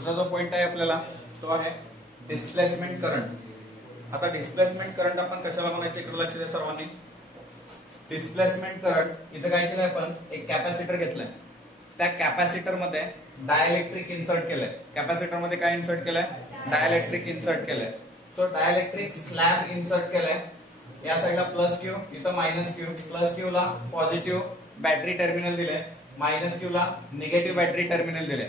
पुढचा जो पॉइंट आहे आपल्याला तो आहे डिस्प्लेसमेंट करंट। आता डिस्प्लेसमेंट करंट आपण कशाला म्हणायचं इकडे लक्ष द्या सर्वांनी। डिस्प्लेसमेंट करंट इथं काय केलंय आपण एक कॅपॅसिटर घेतलाय, त्या कॅपॅसिटर मध्ये डायइलेक्ट्रिक इन्सर्ट केलंय। कॅपॅसिटर मध्ये काय इन्सर्ट केलंय? डायइलेक्ट्रिक इन्सर्ट केलंय। सो डायइलेक्ट्रिक स्लॅब इन्सर्ट केलंय, या साईडला प्लस क्यू इथं मायनस क्यू, प्लस क्यू ला पॉझिटिव्ह बॅटरी टर्मिनल दिले, मायनस क्यू ला निगेटिव्ह बॅटरी टर्मिनल दिले।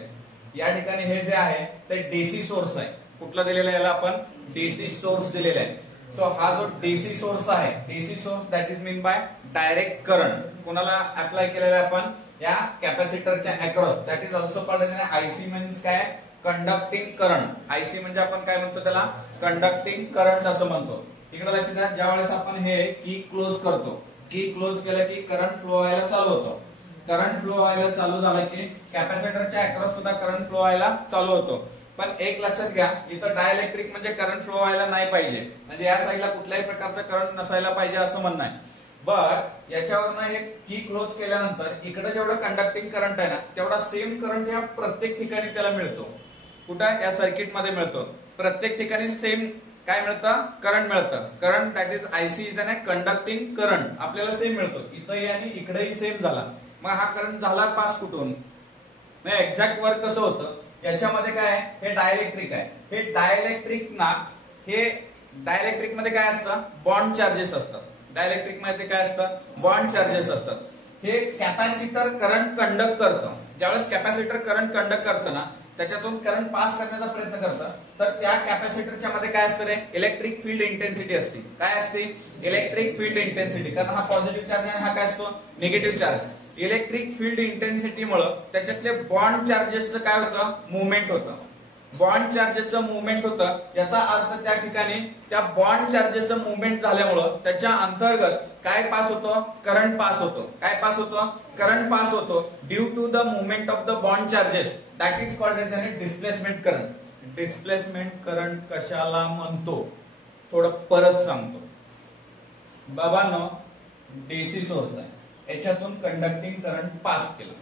या ठिकाणी हे जे आहे ते डीसी सोर्स आहे, कुठला दिलेला आहे याला आपण डीसी सोर्स दिलेला आहे। सो हा जो डीसी सोर्स आहे, DC source that is mean by direct current, कोणाला अप्लाय केलेला आहे आपण या कॅपॅसिटरच्या across, that is also called as IC means काय कंडक्टिंग करंट। आयसी म्हणजे आपण काय म्हणतो त्याला कंडक्टिंग करंट असं म्हणतो। इकडे लक्ष द्या, ज्या वेळेस आपण हे की क्लोज करतो, की क्लोज केलं की करंट फ्लो व्हायला चालू होतो। करंट फ्लो व्हायला चालू झालं की कॅपॅसिटरच्या अक्रॉस सुद्धा करंट फ्लो व्हायला चालू होतो। पण एक लक्षात घ्या, इथं डायइलेक्ट्रिक म्हणजे करंट फ्लो व्हायला नाही पाहिजे, म्हणजे या साईडला कुठल्याही प्रकारचं करंट नसायला पाहिजे असं म्हणणं आहे। बट याच्यावरनं हे की क्लोज केल्यानंतर इकडे जेवढं कंडक्टिंग करंट आहे ना तेवढा सेम करंट या प्रत्येक ठिकाणी त्याला मिळतो। कुठं? या सर्किट मध्ये मिळतो। प्रत्येक ठिकाणी सेम काय मिळतं? करंट मिळतं। Current that is IC is an conducting current, आपल्याला सेम मिळतो इथंही आणि इकडेही सेम झाला। मग हा करंट झाला पास कुठून? मग एक्झॅक्ट वर्क कसं होतं याच्यामध्ये काय आहे, हे डायइलेक्ट्रिक आहे। हे डायइलेक्ट्रिक ना, हे डायइलेक्ट्रिक मध्ये काय असतं? बॉन्ड चार्जेस असतात। डायइलेक्ट्रिक मध्ये काय असतं? बॉन्ड चार्जेस असतात। हे कॅपॅसिटर करंट कंडक्ट करतं। ज्यावेळेस कॅपॅसिटर करंट कंडक्ट करतं ना, त्याच्यातून करंट पास करण्याचा प्रयत्न करतं, तर त्या कॅपॅसिटरच्या मध्ये काय असतं रे? इलेक्ट्रिक फील्ड इंटेन्सिटी असते। काय असते? इलेक्ट्रिक फील्ड इंटेन्सिटी, कारण हा पॉझिटिव्ह चार्ज आहे, हा काय असतो? Negative charge. Electric field intensity मुळे त्याच्यातले बॉन्ड चार्जेसचं काय होतं? मुवमेंट होतं। बॉन्ड चार्जेसचं मुवमेंट होतं, याचा अर्थ त्या ठिकाणी त्या बॉन्ड चार्जेसचं मुवमेंट झाल्यामुळं त्याच्या अंतर्गत काय पास होतो? करंट पास होतो। काय पास होतो? करंट पास होतो due to the movement of the bound charges, that is called as a displacement current. Displacement current कशाला म्हणतो थोडं परत सांगतो। बाबांनो, डीसी सोर्स आहे, याच्यातून कंडक्टिंग करंट पास केलं,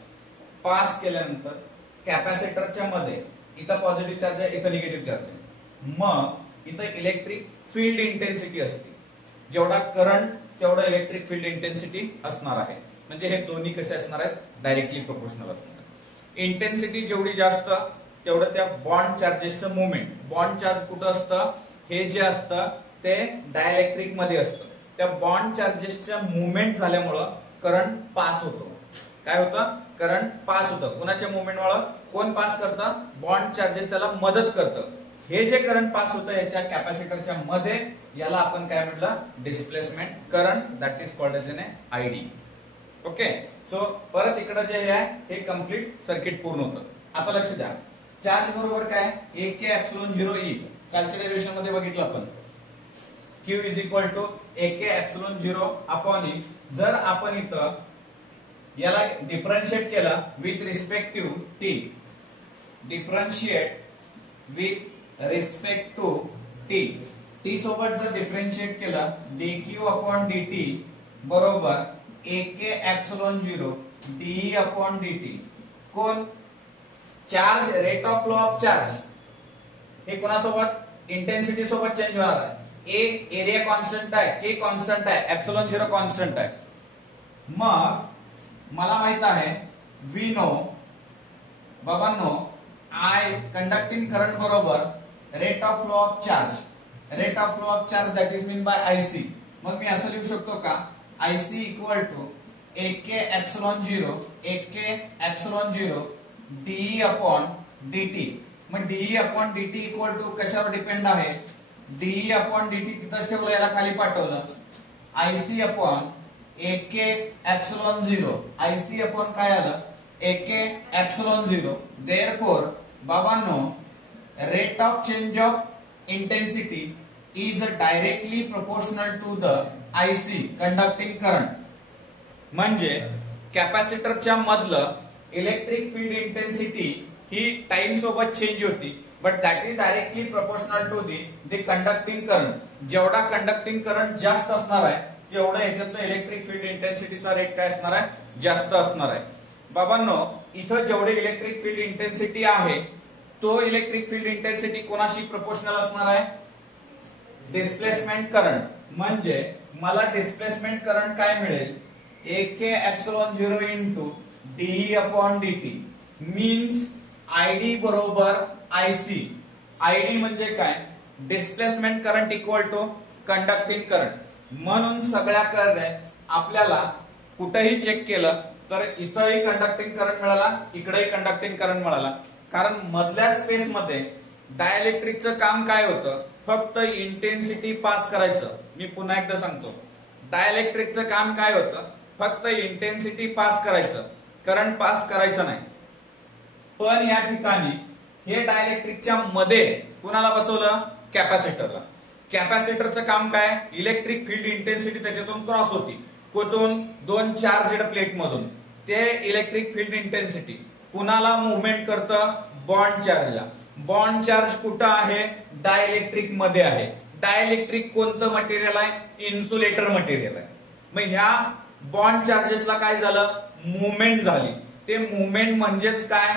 पास केल्यानंतर कॅपॅसिटरच्या मध्ये इथं पॉझिटिव्ह चार्ज आहे, इथं निगेटिव्ह चार्ज आहे। मग इथं इलेक्ट्रिक फील्ड इंटेन्सिटी असते, जेवढा करंट तेवढा इलेक्ट्रिक फील्ड इंटेन्सिटी असणार आहे। म्हणजे हे दोन्ही कसे असणार आहेत? डायरेक्टली प्रोपोर्शनल असणार। इंटेन्सिटी जेवढी जास्त तेवढं त्या बॉन्ड चार्जेसचं मुवमेंट, बॉन्ड चार्ज कुठं असतं? हे जे असतं ते डायइलेक्ट्रिक मध्ये असतं। त्या बॉन्ड चार्जेसचं मुवमेंट झाल्यामुळं करंट पास होतो। काय होतं? करंट पास होतं। कुणाच्या मुवमेंटमुळे? कोण पास करतं? बॉन्ड चार्जेस त्याला मदत करतं। हे जे करंट पास होतं याच्या कॅपॅसिटरच्या मध्ये, याला आपण काय म्हटलं? Displacement current, that is called as an ID. Okay, so परत इकडे जे आहे हे कंप्लीट सर्किट पूर्ण होतं। आता लक्ष द्या, चार्ज बरोबर काय? ए के एप्सिलॉन 0 ई, कालच्या डेरिव्हेशन मध्ये बघितलं आपण, Q is equal to A K epsilon 0 upon E. जर आपण इथं याला डिफरन्शिएट केलं with respect to T, differentiate with respect to T, T सोबत जर डिफरन्शिएट केलं dq अपॉन dt बरोबर A K epsilon 0 dE upon dt। कोण? Charge, rate of flow of charge हे कोणासोबत? इंटेन्सिटी सोबत चेंज होणार आहे। ए एरिया कॉन्स्टंट आहे, के कॉन्स्टंट आहे, एप्सिलॉन 0 कॉन्स्टंट आहे। मग मला माहित आहे वी नो बाबांनो, आय कंडक्टिंग करंट बरोबर rate of flow of charge, rate of flow of charge that is mean by IC. मग मी असं लिहू शकतो का? IC equal to A K epsilon 0, A K epsilon 0 डीई अपॉन dt। मग d E upon dt equal to कशावर depend आहे? डीई अपॉन dt तिथंच ठेवलं, याला खाली पाठवलं, IC upon A K epsilon 0, IC upon काय आलं? A K epsilon 0। देयरफॉर बाबांनो, rate of change of intensity is directly proportional to the IC conducting current. म्हणजे कॅपॅसिटरच्या मधलं इलेक्ट्रिक फील्ड इंटेन्सिटी ही टाइम सोबत चेंज होती, but that is directly proportional to the conducting current. जेवढा conducting current जास्त असणार आहे तेवढं याच्यातलं इलेक्ट्रिक फील्ड इंटेन्सिटीचा रेट काय असणार आहे? जास्त असणार आहे। बाबांनो, इथं जेवढे इलेक्ट्रिक फील्ड इंटेन्सिटी आहे तो इलेक्ट्रिक फील्ड इंटेन्सिटी कोणाशी प्रोपोर्शनल असणार आहे? Displacement current. म्हणजे मला डिस्प्लेसमेंट करंट काय मिळेल? AK0 into dE upon dt means ID बरोबर IC. ID म्हणजे काय? Displacement current equal to conducting current. म्हणून सगळ्याकडे आपल्याला कुठेही चेक केलं तर इथंही कंडक्टिंग करंट मिळाला, इकडेही कंडक्टिंग करंट मिळाला. कारण मधल्या स्पेस मध्ये डायइलेक्ट्रिकचं काम काय होतं? फक्त इंटेन्सिटी पास करायचं. मी पुन्हा एकदा सांगतो, डायइलेक्ट्रिकचं काम काय होतं? फक्त इंटेन्सिटी पास करायचं, करंट पास करायचं नाही. पण या ठिकाणी हे डायइलेक्ट्रिकच्या मध्ये कुणाला बसवलं? कॅपॅसिटरला. कॅपॅसिटरचं काम काय? इलेक्ट्रिक फील्ड इंटेन्सिटी त्याच्यातून क्रॉस होती. कुठून? दोन चार्जड प्लेट मधून. ते इलेक्ट्रिक फील्ड इंटेन्सिटी कुणाला मुव्हमेंट करतं? बॉन्ड चार्जला. बॉन्ड चार्ज कुठं आहे? डायइलेक्ट्रिक मध्ये आहे. डायइलेक्ट्रिक कोणतं मटेरियल आहे? इन्सुलेटर मटेरियल आहे. मग ह्या बॉन्ड चार्जेसला काय झालं? मुवमेंट झाली. ते मुवमेंट म्हणजेच काय?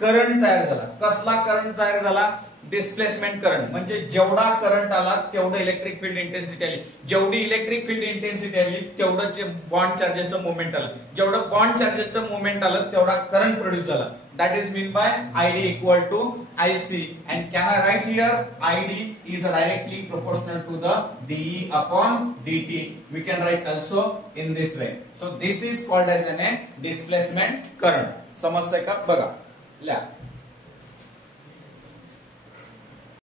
करंट तयार झाला. कसला करंट तयार झाला? Displacement current. म्हणजे जेवढा करंट आला तेवढं इलेक्ट्रिक फील्ड इंटेन्सिटी आली. जेवढी इलेक्ट्रिक फील्ड इंटेन्सिटी आली तेवढं जे बॉन्ड चार्जेसचं मुवमेंट आलं. जेवढं बॉन्ड चार्जेसचं मुवमेंट आलं तेवढा करंट प्रोड्यूस झाला. That is mean by ID equal to IC, and can I write here ID is directly proportional to the dE upon dt. We can write also in this way. So this is called as a displacement current. समजतंय का? बघा.